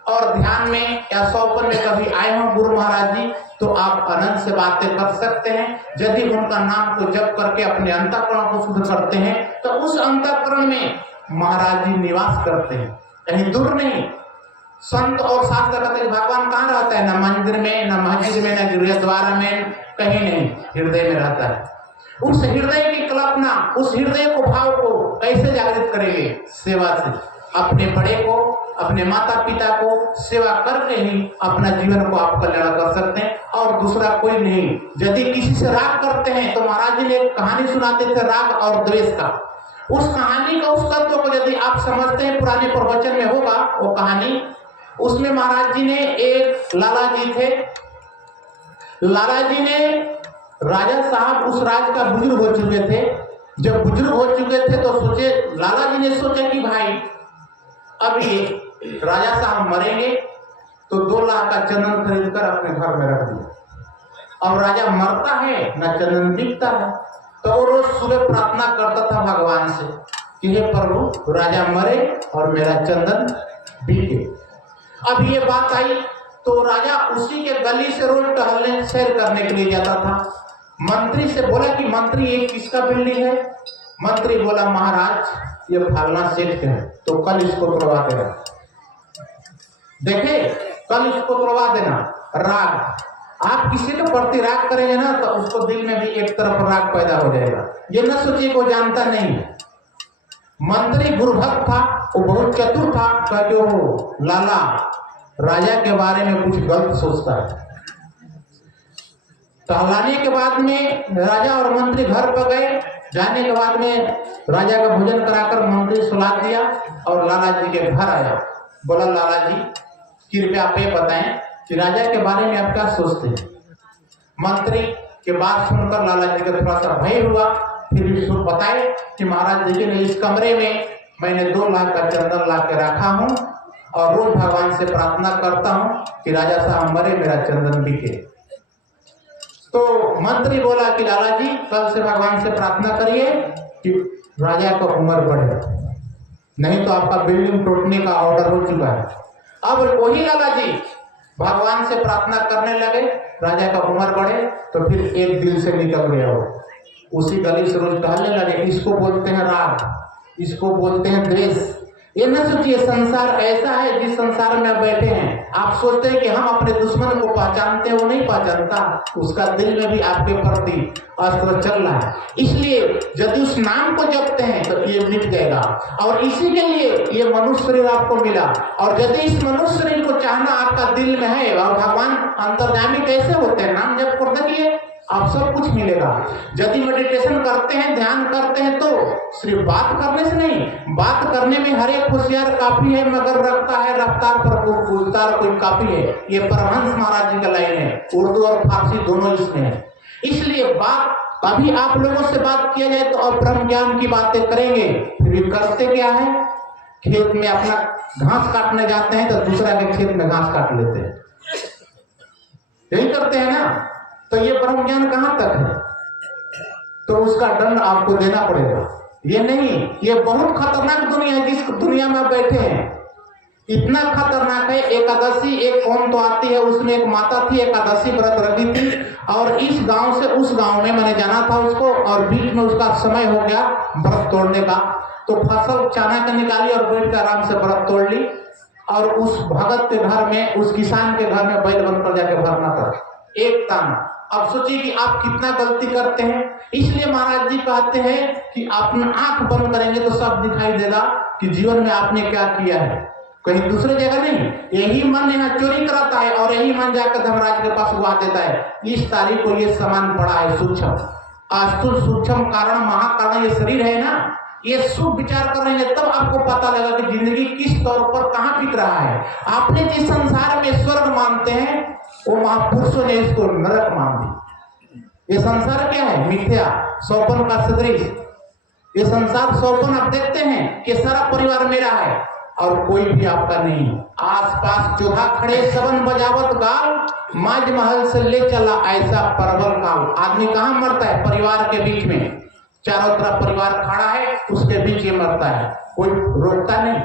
और ध्यान में या सौपन में कभी आए हों गुरु महाराज जी, तो आप अनंत से बातें कर सकते हैं। यदि उनका नाम को जप करके अपने अंतःकरण को शुद्ध करते हैं तो उस अंतःकरण में महाराज जी निवास करते हैं, कहीं दूर नहीं। संत और शास्त्र कहते हैं भगवान कहाँ रहता है, न मंदिर में, न मस्जिद में, न गुरुद्वारा में, कहीं नहीं, हृदय में रहता है। उस हृदय की कल्पना, उस हृदय को, भाव को कैसे जागृत करेंगे? सेवा से। अपने बड़े को, अपने माता पिता को सेवा करके ही अपना जीवन को आप कल्याण कर सकते हैं, और दूसरा कोई नहीं। यदि किसी से राग करते हैं तो महाराज जी ने एक कहानी सुनाते थे राग और द्वेष का। उस कहानी का, उस तत्व को यदि आप समझते हैं, पुराने प्रवचन में होगा वो कहानी। उसमें महाराज जी ने, एक लाला जी थे, लाला जी ने, राजा साहब उस राज का बुजुर्ग हो चुके थे। जब बुजुर्ग हो चुके थे तो सोचे, लाला जी ने सोचा कि भाई अब ये राजा साहब मरेंगे तो 2 लाख का चंदन खरीद कर अपने घर में रख दिया। अब राजा मरता है, न चंदन दिखता है, तो वो रोज सुबह प्रार्थना करता था भगवान से कि हे प्रभु राजा मरे और मेरा चंदन बिके। अब ये बात आई तो राजा उसी के गली से रोज टहलने, सैर करने के लिए जाता था। मंत्री से बोला कि मंत्री ये किसका बिल्डिंग है? मंत्री बोला महाराज ये फलना सेठ है, तो कल इसको तोड़वा देना। देखे, कल इसको तोड़वा देना। राग, आप किसी के प्रति राग करेंगे ना तो उसको दिल में भी एक तरफ राग पैदा हो जाएगा। ये न सोचिए को जानता नहीं। मंत्री गुरुभक्त था, वो बहुत चतुर था, क्योंकि वो लाला राजा के बारे में कुछ गलत सोचता है। टहलाने के बाद में राजा और मंत्री घर पर गए। जाने के बाद में राजा का भोजन कराकर मंत्री सुला दिया और लाला जी के घर आया। बोला लाला जी कृपया आप ये बताएं कि राजा के बारे में आप क्या सोचते हैं? मंत्री के बात सुनकर लाला जी का थोड़ा सा भय हुआ, फिर भी बताए कि महाराज जी ने इस कमरे में मैंने 2 लाख का चंदन ला के रखा हूँ और रोज भगवान से प्रार्थना करता हूँ कि राजा साहब मरे, मेरा चंदन बिके। तो मंत्री बोला कि लाला जी कल से भगवान से प्रार्थना करिए कि राजा का उम्र बढ़े, नहीं तो आपका बिल्डिंग टूटने का ऑर्डर हो चुका है। अब वही लाला जी भगवान से प्रार्थना करने लगे, राजा का उम्र बढ़े, तो फिर एक दिल से निकल गया वो, उसी गली से रोज टहलने लगे। इसको बोलते हैं राग, इसको बोलते हैं द्वेष। ये न सोचिए संसार ऐसा है जिस संसार में आप बैठे हैं, आप सोचते हैं कि हम अपने दुश्मन को पहचानते हैं, वो नहीं पहचानता, उसका दिल में भी आपके प्रति अस्त्र चल रहा है। इसलिए यदि उस नाम को जपते हैं तो ये मिट जाएगा, और इसी के लिए ये मनुष्य शरीर आपको मिला। और यदि इस मनुष्य शरीर को चाहना आपका दिल में है, और भगवान अंतर्यामी कैसे होते हैं, नाम जप कर देखिए, आप सब कुछ मिलेगा। यदि मेडिटेशन करते हैं, ध्यान करते हैं, तो सिर्फ बात करने से नहीं, बात करने में हर एक होशियार काफी है, मगर रखता है रफ्तार पर गुलजार कोई काफी है। ये परमहंस महाराज जी का लाइन है, उर्दू और फारसी दोनों इसमें है। इसलिए बात अभी आप लोगों से बात किया जाए तो अब ब्रह्म ज्ञान की बातें करेंगे, फिर करते क्या है, खेत में अपना घास काटने जाते हैं तो दूसरा के खेत में घास काट लेते हैं, यही करते हैं ना। तो ये ब्रह्म ज्ञान कहां तक है, तो उसका दंड आपको देना पड़ेगा। ये नहीं, ये बहुत खतरनाक दुनिया है जिस दुनिया में बैठे हैं, इतना खतरनाक है। एकादशी एक कौन तो आती है, उसमें एक माता थी, एकादशी व्रत रखी थी, और इस गांव से उस गांव में मैंने जाना था उसको, और बीच में उसका समय हो गया व्रत तोड़ने का, तो फसल चना के निकाली और बैठ कर आराम से व्रत तोड़ ली, और उस भगत के घर में, उस किसान के घर में बैल बनकर जाके भरना पड़ा, एक ताना। अब सोचिए कि आप कितना गलती करते हैं। इसलिए महाराज जी कहते हैं कि अपना आंख बंद करेंगे तो सब दिखाई देगा कि जीवन में आपने क्या किया है, कहीं दूसरे जगह नहीं। यही मन यहाँ चोरी कराता है और यही मन जाकर धर्मराज के पास गुआ देता है, इस तारीख को ये सामान पड़ा है सूक्ष्म, अस्तु सूक्ष्म कारण महाकारण ये शरीर है ना, ये शुभ विचार करेंगे तब आपको पता लगा कि जिंदगी किस तौर पर कहाँ बिक रहा है। आपने जिस संसार में स्वर्ग मानते हैं वो महापुरुषों ने इसको नरक मान दी। ये संसार क्या है, मिथ्या, सौपन का सदृश। ये संसार सौपन आप देखते हैं कि सारा परिवार मेरा है और कोई भी आपका नहीं। आसपास चौथा खड़े सबन बजावत गाल, माज महल से ले चला ऐसा परवल काल। आदमी कहाँ मरता है, परिवार के बीच में, चारों तरफ परिवार खड़ा है, उसके बीच ये मरता है, कोई रोकता नहीं।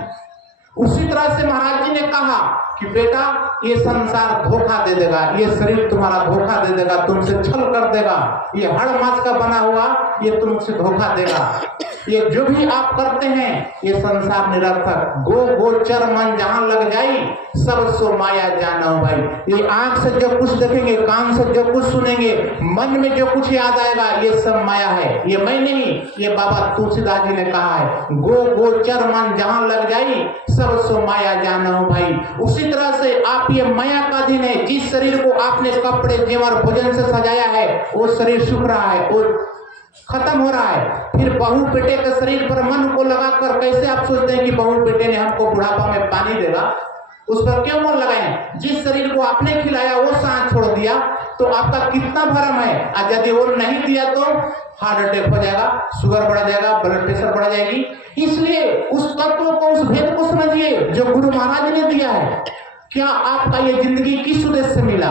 उसी तरह से महाराज जी ने कहा कि बेटा ये संसार धोखा दे देगा, ये शरीर तुम्हारा धोखा दे देगा, तुमसे छल कर देगा, ये हड़ माछ का बना हुआ ये तुमसे धोखा देगा। ये जो भी आप करते हैं ये संसार निरर्थक, गो गोचर मन जहां लग जाई सब सो माया जाना हो भाई। ये आंख से जो कुछ देखेंगे, कान से जो कुछ सुनेंगे, मन में जो कुछ याद आएगा, ये सब माया है, ये मैं नहीं, ये बाबा तुलसीदास जी ने कहा है, गो गोचर मन जहां लग जाई सब सो माया जाना हो भाई। उसी तरह से आप ये माया का अधीन है। जिस शरीर को आपने कपड़े जेवर भोजन से सजाया है वो शरीर सूख रहा है, वो खत्म हो रहा है। फिर बहू बेटे के शरीर पर मन को लगाकर कैसे आप सोचते हैं कि बहू बेटे ने हमको बुढ़ापा में पानी देगा, उस पर क्यों मन लगाए। जिस शरीर को आपने खिलाया वो सांस छोड़ दिया तो आपका कितना भरम है। और यदि वो नहीं दिया तो हार्ट अटैक हो जाएगा, शुगर बढ़ जाएगा, ब्लड प्रेशर बढ़ जाएगी। इसलिए उस तत्व को, उस भेद को समझिए जो गुरु महाराज ने दिया है। क्या आपका ये जिंदगी किस उद्देश्य से मिला।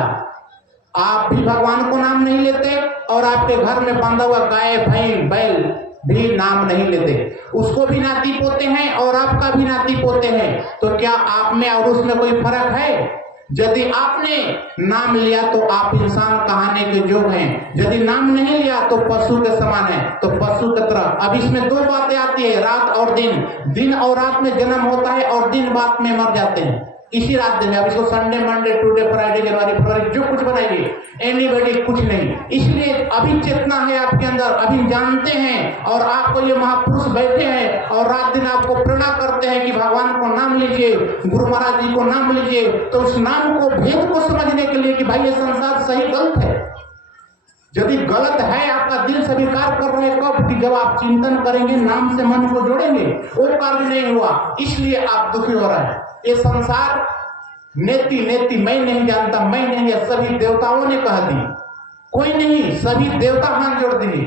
आप भी भगवान को नाम नहीं लेते और आपके घर में बांधा हुआ गाय भैंस बैल भी नाम नहीं लेते, उसको भी नाती पोते हैं और आपका भी नाती पोते हैं। तो क्या आप में और उसमें कोई फर्क है। यदि आपने नाम लिया तो आप इंसान कहाने के योग्य हैं, यदि नाम नहीं लिया तो पशु के समान है, तो पशु की तरह। अब इसमें दो बातें आती है, रात और दिन। दिन और रात में जन्म होता है और दिन रात में मर जाते हैं, इसी रात दिन। अब इसको संडे मंडे ट्यूसडे फ्राइडे जनवरी फरवरी जो कुछ बनाएंगे, एनीबॉडी कुछ नहीं। इसलिए अभी चेतना है आपके अंदर, अभी जानते हैं और आपको ये महापुरुष बैठे हैं और रात दिन आपको प्रेरणा करते हैं कि भगवान को नाम लीजिए, गुरु महाराज जी को नाम लीजिए। तो उस नाम को, भेद को समझने के लिए कि भाई ये संसार सही गलत है। यदि गलत है, आपका दिल स्वीकार कर रहे हैं कब कि जब आप चिंतन करेंगे, नाम से मन को जोड़ेंगे। वो कार्य नहीं हुआ, इसलिए आप दुखी हो रहे हैं। ये संसार नेति नेति मैं नहीं जानता, मैं नहीं, है सभी देवताओं ने कह दी, कोई नहीं, सभी देवता हाथ जोड़ दिए।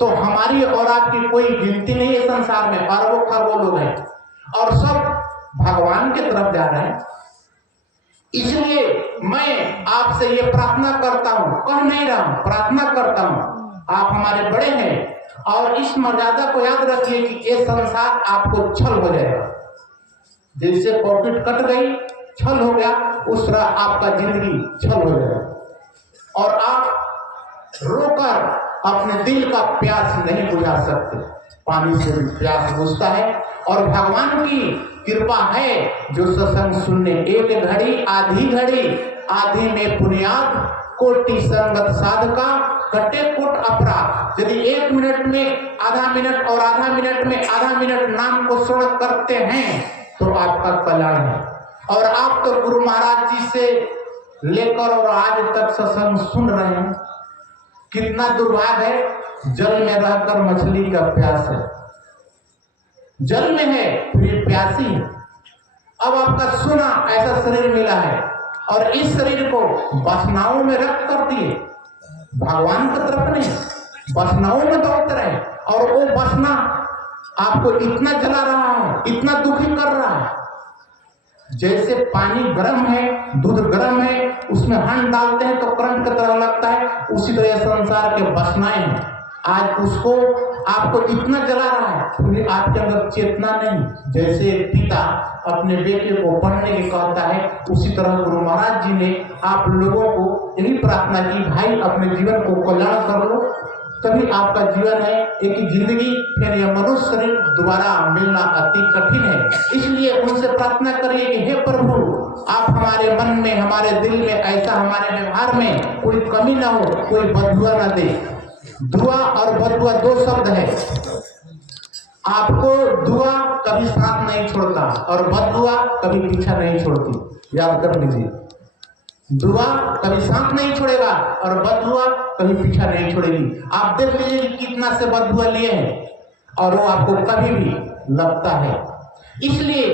तो हमारी और आपकी कोई गिनती नहीं है संसार में, अरबों खरबों लोग हैं। की तरफ जा रहे हैं। इसलिए मैं आपसे ये प्रार्थना करता हूं, कह नहीं रहा हूं, प्रार्थना करता हूं, आप हमारे बड़े हैं और इस मर्यादा को याद रखिए कि ये संसार आपको छल हो जाएगा। जैसे पॉकेट कट गई, छल हो गया, उस तरह आपका जिंदगी छल हो जाएगा और आप रोकर अपने दिल का प्यास नहीं बुझा सकते। पानी से भी प्यास बुझता है और भगवान की कृपा है जो सत्संग सुनने एक घड़ी आधी में पुण्याद कोटि संगत साधका कटे कोट अपराध। यदि 1 मिनट में आधा मिनट और आधा मिनट में आधा मिनट नाम को स्मरण करते हैं तो आपका कल्याण है। और आप तो गुरु महाराज जी से लेकर और आज तक सत्संग सुन रहे हैं। कितना दुर्भाग्य है, जल में रहकर मछली का प्यास है, जल में है फिर प्यासी है। अब आपका सुना ऐसा शरीर मिला है और इस शरीर को वासनाओं में रख कर दिए, भगवान की तरफ नहीं, वासनाओं में दौड़ते रहे और वो वासना आपको इतना जला रहा है, इतना दुखी कर रहा है। जैसे पानी गर्म है, दूध गर्म है, उसमें हंड डालते हैं तो करंट की तरह लगता है, उसी तरह संसार के वासनाएं हैं। आज उसको आपको इतना जला रहा है फिर आपके अंदर चेतना नहीं। जैसे पिता अपने बेटे को पढ़ने के कहता है, उसी तरह गुरु महाराज जी ने आप लोगों को यही प्रार्थना की, भाई अपने जीवन को कल्याण कर लो, तभी आपका जीवन है। एक ही जिंदगी, फिर यह मनुष्य शरीर दोबारा मिलना अति कठिन है। इसलिए उनसे प्रार्थना करिए कि हे प्रभु, आप हमारे मन में, हमारे दिल में, ऐसा हमारे व्यवहार में कोई कमी ना हो, कोई बददुआ ना दे। दुआ और बददुआ 2 शब्द है। आपको दुआ कभी साथ नहीं छोड़ता और बददुआ कभी पीछा नहीं छोड़ती, याद कर लीजिए। दुआ कभी साथ नहीं छोड़ेगा और बददुआ कभी पीछा नहीं छोड़ेगी। आप देख लीजिए कि कितना से बददुआ लिए हैं और वो आपको कभी भी लगता है। इसलिए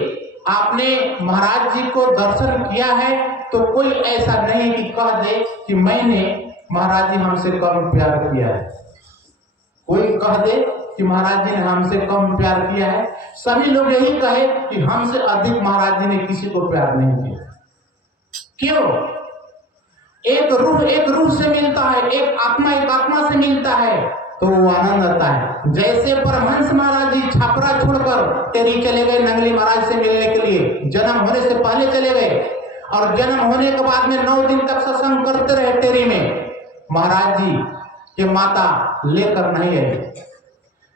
आपने महाराज जी को दर्शन किया है तो कोई ऐसा नहीं कि कह दे कि मैंने महाराज जी हमसे कम प्यार किया है। कोई कह दे कि महाराज जी ने हमसे कम प्यार किया है। सभी लोग यही कहे कि हमसे अधिक महाराज जी ने किसी को प्यार नहीं किया। क्यों? एक रूह से मिलता है, एक आत्मा से मिलता है तो वो आनंद आता है। जैसे परमहंस महाराज जी छापरा छोड़कर टेरी चले गए नंगली महाराज से मिलने के लिए, जन्म होने से पहले चले गए और जन्म होने के बाद में 9 दिन तक सत्संग करते रहे टेरी में। महाराज जी के माता लेकर नहीं आई,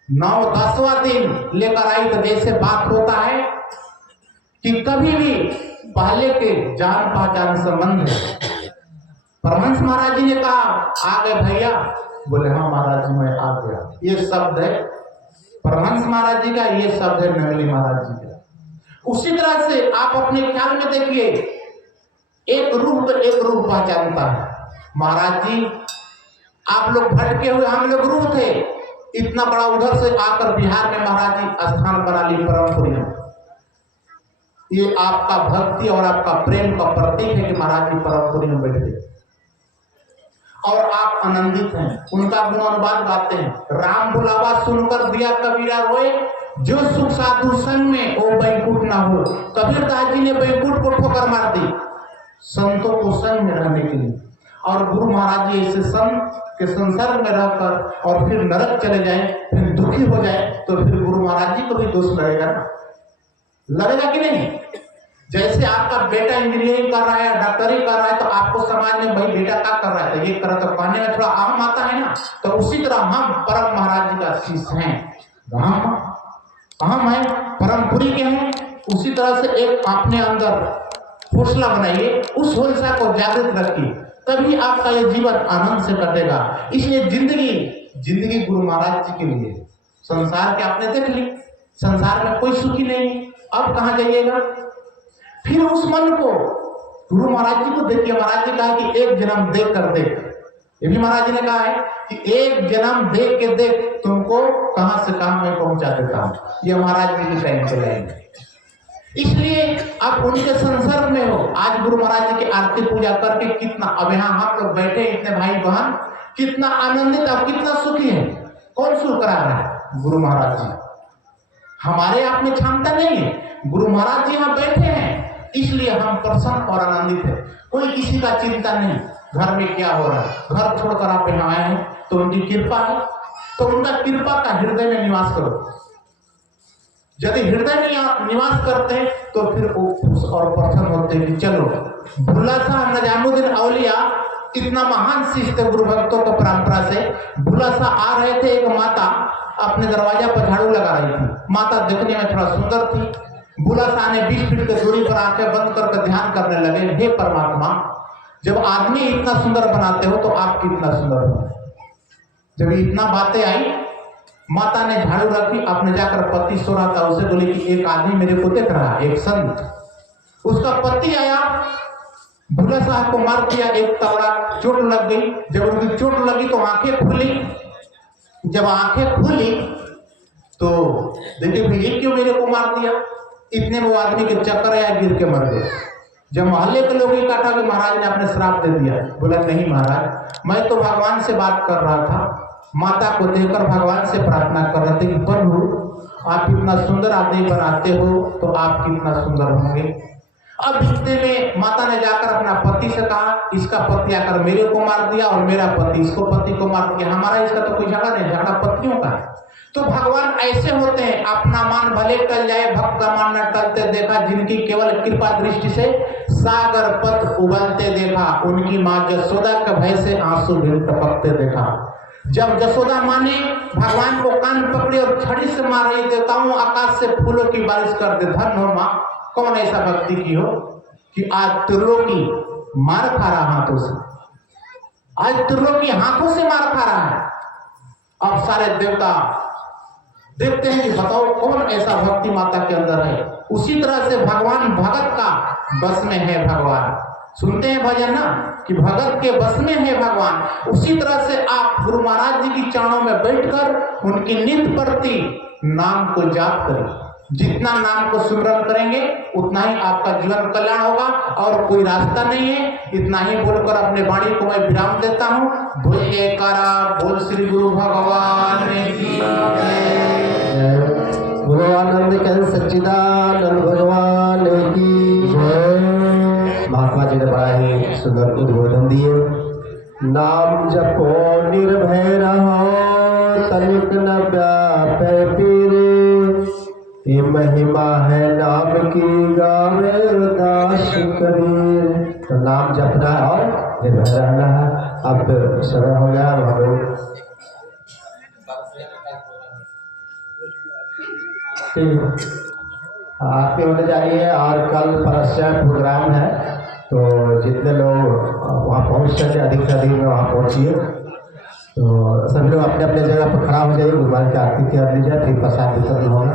9-10वां दिन लेकर आई। तो जैसे बात होता है कि कभी भी पहले के जान पहचान संबंध है। परमहंस महाराज जी ने कहा, आ गए भैया? बोले हाँ महाराज जी मैं आ गया। ये शब्द है परमहंस महाराज जी का, ये शब्द है नंगली महाराज जी का। उसी तरह से आप अपने ख्याल में देखिए, एक रूह तो एक रूह पहचानता है। महाराज जी आप लोग भटके हुए, हम लोग रूह थे, इतना बड़ा उधर से आकर बिहार में महाराज जी स्थान बना ली परमपुरी में। ये आपका भक्ति और आपका प्रेम का प्रतीक है कि महाराज जी परमपुरी में बैठे और आप आनंदित हैं, उनका गुणानुवाद गाते हैं। राम बुलावा सुनकर दिया कबीरा रोए, जो सुख साधु संग में ओ बैकुंठ ना हो। कबीरदास जी ने बैकुंठ को ठोकर मार दी संतों को संग में रहने के लिए। और गुरु महाराज जी ऐसे संत के संसर्ग में रहकर और फिर नरक चले जाए, फिर दुखी हो जाए, तो फिर गुरु महाराज जी को भी दोष लगेगा ना, लगेगा कि नहीं? जैसे आपका बेटा इंजीनियरिंग कर रहा है, डॉक्टरी कर रहा है, तो आपको समाज में भाई बेटा क्या कर रहा है, तो ये कर रहा, तो कहने में थोड़ा आम आता है ना। तो उसी तरह हम परम महाराज जी का शिष्य हैं, हम हैं परमपुरी के हैं। उसी तरह से एक अपने अंदर हौसला बनाइए, उस हौसला को जागृत रखिए, तभी आपका ये जीवन आनंद से कटेगा। इसलिए जिंदगी गुरु महाराज जी के लिए। संसार के आपने देख ली, संसार में कोई सुखी नहीं, अब कहाँ जाइएगा? फिर उस मन को गुरु महाराज जी को देखिए। महाराज जी कहा कि एक जन्म देख कर देख, ये भी महाराज जी ने कहा है कि एक जन्म देख के देख, तुमको कहां से कहां मैं पहुंचा देता हूं। ये महाराज जी के टाइम पे लाएंगे। इसलिए आप उनके संसर्ग में हो। आज गुरु महाराज जी की आरती पूजा करके कितना, अब यहाँ हम लोग बैठे इतने भाई बहन, कितना आनंदित और कितना सुखी है। कौन सुख करा रहा है? गुरु महाराज जी। हमारे आप में क्षमता नहीं है, गुरु महाराज जी यहाँ बैठे हैं इसलिए हम प्रसन्न और आनंदित है। कोई किसी का चिंता नहीं, घर में क्या हो रहा है, घर छोड़कर आप यहाँ आए हैं तो उनकी कृपा है, तो उनका कृपा का हृदय में निवास करो। यदि हृदय में निवास करते हैं तो फिर वो खुश और प्रसन्न होते हैं कि चलो। भुल्ला शाह निजामुद्दीन औलिया इतना महान शिष्य थे गुरु भक्तों की परंपरा से। भुल्ला शाह आ रहे थे, एक माता अपने दरवाजा पर झाड़ू लगा रही थी। माता देखने में थोड़ा सुंदर थी। भुल्ला शाह ने 20 फीट की दूरी पर आंखें बंद करके ध्यान करने लगे, हे परमात्मा, जब आदमी इतना सुंदर बनाते हो तो आप कितना सुंदर हो। जब इतना बातें आई, माता ने झाड़ू रखी, अपने जाकर पति सो रहा था, उसे बोली कि एक आदमी मेरे को देख रहा है, एक संत। उसका पति आया, भुल्ला शाह को मार दिया, एक तगड़ा चोट लग गई। जब उनकी चोट लगी तो आंखें खुली। जब आंखें खुली तो देखिए ये क्यों मेरे को मार दिया। इतने में वो आदमी के चक्कर आया, गिर के मर गए। जब मोहल्ले के लोग ये कहा कि महाराज ने अपने श्राप दे दिया, बोला नहीं महाराज, मैं तो भगवान से बात कर रहा था। माता को देखकर भगवान से प्रार्थना कर रहे थे कि प्रभु आप इतना सुंदर आदमी बनाते हो तो आप कितना सुंदर होंगे। अब इतने में माता ने जाकर अपना पति से कहा, इसका पति आकर मेरे को मार दिया और मेरा पति इसको पति को मार दिया, हमारा इसका तो कोई झगड़ा नहीं, झगड़ा पतियों का है। तो भगवान ऐसे होते हैं, अपना मान भले टल जाए भक्त का मान न टलते देखा, जिनकी केवल कृपा दृष्टि से सागर पथ उबलते देखा, उनकी माँ जसोदा के भय से आंसू भी टपकते देखा। जब जसोदा माँ ने भगवान को कान पकड़े और छड़ी से मार रही, देवताओं आकाश से फूलों की बारिश कर दे, धन हो माँ, कौन ऐसा भक्ति की हो कि आज त्रिलोकी मार खा रहा हाथों से, आज त्रिलोकी हाथों से मार खा रहा है। अब सारे देवता देखते हैं कि बताओ कौन ऐसा भक्ति माता के अंदर है। उसी तरह से भगवान भगत का बस में है। भगवान सुनते हैं भजन ना कि भगत के बस में है भगवान। उसी तरह से आप गुरु महाराज जी की चरणों में बैठकर उनकी नित्य प्रति नाम को जाप करें। जितना नाम को सुमरन करेंगे उतना ही आपका जीवन कल्याण होगा और कोई रास्ता नहीं है। इतना ही बोलकर अपने वाणी को मैं विराम देता हूँ। बोल जयकारा, बोल श्री गुरु भगवान की जय। भगवानंद कहन सच्चिदानंद भगवान की जय। महात्मा जी ने बड़ा ही सुंदर उद्बोधन दिए। नाम जपो निर्भय रहो, तनिक न व्यापै पीरे, ये महिमा है नाम की गावे दास करे। तो नाम जपना है और निर्भय रहना है। अब समय हो गया, हम लोग आपके होने जाइए और कल परस्या प्रोग्राम है, तो जितने लोग वहाँ पहुँच सके अधिक से अधिक में वहाँ पहुँचिए। तो सभी लोग अपने अपने जगह पर खड़ा हो जाइए, भगवान की आरती कर लीजिए, फिर प्रसाद वितरण होगा।